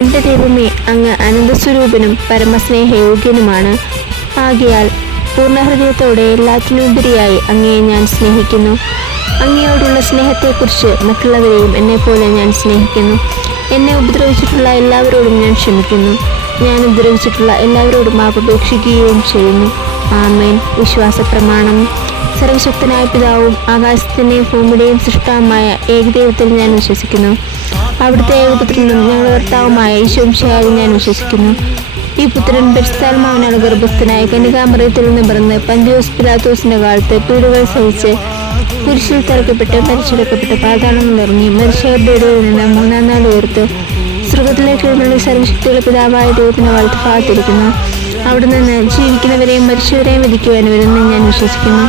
എൻ്റെ ദൈവമേ, അങ്ങ് അനന്തസ്വരൂപനും പരമസ്നേഹയോഗ്യനുമാണ്. ആകയാൽ പൂർണ്ണഹൃദയത്തോടെ എല്ലാറ്റിനുപരിയായി അങ്ങയെ ഞാൻ സ്നേഹിക്കുന്നു. അങ്ങയോടുള്ള സ്നേഹത്തെക്കുറിച്ച് മറ്റുള്ളവരെയും എന്നെപ്പോലെ ഞാൻ സ്നേഹിക്കുന്നു. എന്നെ ഉപദ്രവിച്ചിട്ടുള്ള എല്ലാവരോടും ഞാൻ ക്ഷമിക്കുന്നു. ഞാൻ ഉപദ്രവിച്ചിട്ടുള്ള എല്ലാവരോടും മാപ്പപേക്ഷിക്കുകയും ചെയ്യുന്നു. ആമേൻ. വിശ്വാസ പ്രമാണം. സർവശക്തനായ പിതാവും ആകാശത്തിൻ്റെയും ഭൂമിയുടെയും സൃഷ്ടാവുമായ ഏകദൈവത്തിൽ ഞാൻ വിശ്വസിക്കുന്നു. അവിടുത്തെ ഏകപുത്രനും ഞങ്ങളുടെ കർത്താവുമായ ഈശോമിശിഹായിൽ ഞാൻ വിശ്വസിക്കുന്നു. ഈ പുത്രൻ പരിശുദ്ധാത്മാവിനാൽ ഗർഭസ്ഥനായ കന്യകാമറിയത്തിൽ നിന്ന് പിറന്ന് പന്തിയോസ് പിലാത്തോസിന്റെ കാലത്ത് പീഡകൾ സഹിച്ച് കുരിശിൽ തറയ്ക്കപ്പെട്ട് മരിച്ചെടുക്കപ്പെട്ട് പാതാളങ്ങളിൽ ഇറങ്ങി മരിച്ചവരുടെ ഇടയിൽ നിന്ന് മൂന്നാം നാൾ ഉയർത്ത് സ്വർഗ്ഗത്തിലേക്ക് എഴുന്നള്ളി സർവശക്തിയുള്ള പിതാവായ ദൈവത്തിന്റെ വലത്ത് ഭാഗത്തിരിക്കുന്നു. അവിടെ നിന്ന് ജീവിക്കുന്നവരെയും മരിച്ചവരെയും വിധിക്കുവാൻ വരുമെന്ന് ഞാൻ വിശ്വസിക്കുന്നു.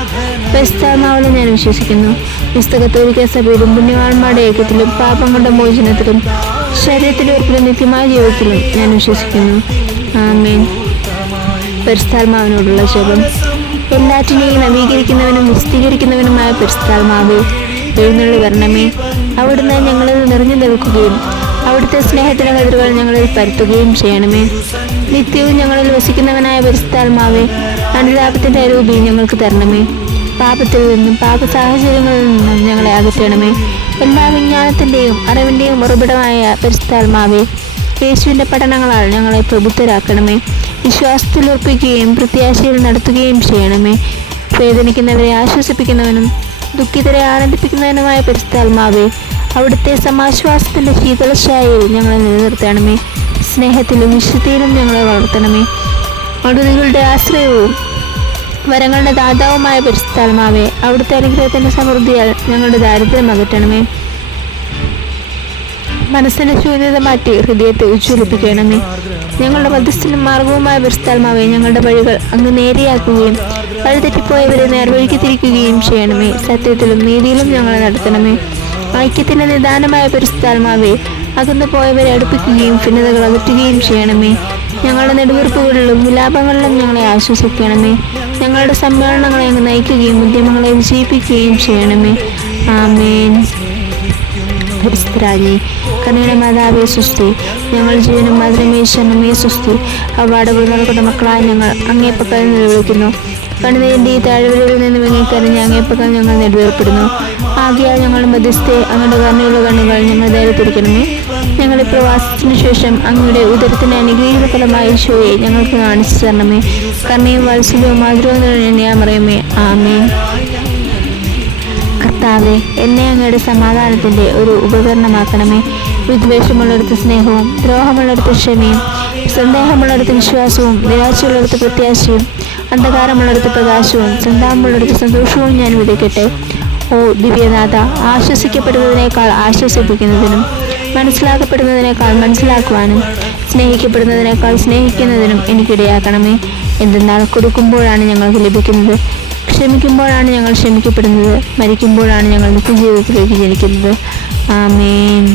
പരിശുദ്ധാത്മാവിലും ഞാൻ വിശ്വസിക്കുന്നു. വിശുദ്ധ കത്തോലിക്ക സഭയിലും പുണ്യവാന്മാരുടെ ഏകത്തിലും പാപങ്ങളുടെ മോചനത്തിലും ശരീരത്തിലെ ഉറപ്പിലും നിത്യമായ ജീവിതത്തിലും ഞാൻ വിശ്വസിക്കുന്നു. ആമേൻ. പരിശുദ്ധാത്മാവിനോടുള്ള ജപം. എല്ലാറ്റിനെയും നവീകരിക്കുന്നവനും വിശദീകരിക്കുന്നവനുമായ പരിശുദ്ധാത്മാവേ, എഴുന്നള്ളി വരണമേ. അവിടുന്ന് ഞങ്ങളിൽ നിറഞ്ഞു നിൽക്കുകയും അവിടുത്തെ സ്നേഹത്തിന് കതിരുകൾ ഞങ്ങളിൽ പരത്തുകയും ചെയ്യണമേ. നിത്യവും ഞങ്ങളിൽ വസിക്കുന്നവനായ പരിശുദ്ധാത്മാവേ, അനുതാപത്തിന്റെ അരൂപി ഞങ്ങൾക്ക് തരണമേ. പാപത്തിൽ നിന്നും പാപ സാഹചര്യങ്ങളിൽ നിന്നും ഞങ്ങളെ അകറ്റണമേ. എല്ലാ വിജ്ഞാനത്തിൻ്റെയും അറിവിൻ്റെയും ഉറവിടമായ പരിശുദ്ധാത്മാവേ, യേശുവിൻ്റെ പഠനങ്ങളാൽ ഞങ്ങളെ പ്രബുദ്ധരാക്കണമേ. വിശ്വാസത്തിൽ ഉറപ്പിക്കുകയും പ്രത്യാശയിൽ നടത്തുകയും ചെയ്യണമേ. വേദനിക്കുന്നവരെ ആശ്വസിപ്പിക്കുന്നവനും ദുഃഖിതരെ ആനന്ദിപ്പിക്കുന്നവനുമായ പരിശുദ്ധാത്മാവേ, അവിടുത്തെ സമാശ്വാസത്തിൻ്റെ ശീതളശായയിൽ ഞങ്ങളെ നിലനിർത്തണമേ. സ്നേഹത്തിലും വിശുദ്ധിയിലും ഞങ്ങളെ വളർത്തണമേ. അടുതികളുടെ ആശ്രയവും വരങ്ങളുടെ ദാതാവുമായ പരിശുദ്ധാത്മാവേ, അവിടുത്തെ അനുഗ്രഹത്തിൻ്റെ സമൃദ്ധിയാൽ ഞങ്ങളുടെ ദാരിദ്ര്യം അകറ്റണമേ. മനസ്സിന്റെ ശൂന്യത മാറ്റി ഹൃദയത്തെ ഉജ്ജ്വലിപ്പിക്കണമേ. ഞങ്ങളുടെ മധ്യസ്ഥനും മാർഗവുമായ പരിശുദ്ധാത്മാവേ, ഞങ്ങളുടെ വഴികൾ അങ്ങ് നേരെയാക്കുകയും വഴിതെറ്റിപ്പോയവരെ നേർവഴിക്ക് തിരിക്കുകയും ചെയ്യണമേ. സത്യത്തിലും നീതിയിലും ഞങ്ങളെ നടത്തണമേ. ഐക്യത്തിന്റെ നിദാനമായ പരിശുദ്ധാത്മാവേ, അകന്നു പോയവരെ അടുപ്പിക്കുകയും ഭിന്നതകൾ അകറ്റുകയും ചെയ്യണമേ. ഞങ്ങളുടെ നെടുവീർപ്പുകളിലും വിലാപങ്ങളിലും ഞങ്ങളെ ആശ്വസിക്കണമേ. ഞങ്ങളുടെ സമ്മേളനങ്ങളെ അങ്ങ് നയിക്കുകയും ഉദ്യമങ്ങളെ വിജയിപ്പിക്കുകയും ചെയ്യണമേ. ആമേൻ. പരിസ്ഥരാജി കന്യയുടെ മാതാവേ സുസ്തി, ഞങ്ങൾ ജീവനും മധുരമേശനമേ സുസ്തി. അവാടപ്പെടുന്ന മക്കളായ ഞങ്ങൾ അങ്ങേപ്പക്കൽ നിലവിളിക്കുന്നു. കണ്ണുനീരിൻ്റെ ഈ താഴ്വരയിൽ നിന്ന് വെങ്ങിക്കറിഞ്ഞ് അങ്ങേപ്പക്കൽ ഞങ്ങൾ നെടുവേർപ്പെടുന്നു. ആകയാൽ ഞങ്ങളുടെ മധ്യസ്ഥെ അങ്ങയുടെ കരുണയുള്ള കണ്ണുകൾ ഞങ്ങൾ ധൈര്യത്തിരിക്കണമേ. ഞങ്ങളുടെ പ്രവാസത്തിനു ശേഷം അങ്ങയുടെ ഉദരത്തിന് അനുഗ്രഹീത ഫലമായ ഈശോയെ ഞങ്ങൾക്ക് കാണിച്ചു തരണമേ. കരുണയും വാത്സല്യവും മാതൃകവും നിറയമേ. ആമേൻ. കർത്താവേ, എന്നെ അങ്ങയുടെ സമാധാനത്തിൻ്റെ ഒരു ഉപകരണമാക്കണമേ. വിദ്വേഷമുള്ളിടത്ത് സ്നേഹവും ദ്രോഹമുള്ളിടത്ത് ക്ഷമയും സന്ദേഹമുള്ളിടത്ത് വിശ്വാസവും നിരാശയുള്ളിടത്ത് പ്രത്യാശയും അന്ധകാരമുള്ളിടത്ത് പ്രകാശവും സന്താപമുള്ളിടത്ത് സന്തോഷവും ഞാൻ വിധിക്കട്ടെ. ഓ ദിവ്യനാഥ, ആശ്വസിക്കപ്പെടുന്നതിനേക്കാൾ ആശ്വസിപ്പിക്കുന്നതിനും മനസ്സിലാക്കപ്പെടുന്നതിനേക്കാൾ മനസ്സിലാക്കുവാനും സ്നേഹിക്കപ്പെടുന്നതിനേക്കാൾ സ്നേഹിക്കുന്നതിനും എനിക്കിടയാക്കണമേ. എന്തെന്നാൽ കൊടുക്കുമ്പോഴാണ് ഞങ്ങൾക്ക് ലഭിക്കുന്നത്, ക്ഷമിക്കുമ്പോഴാണ് ഞങ്ങൾ ക്ഷമിക്കപ്പെടുന്നത്, മരിക്കുമ്പോഴാണ് ഞങ്ങൾ നിത്യജീവിതത്തിലേക്ക് ജനിക്കുന്നത്. ആമേൻ.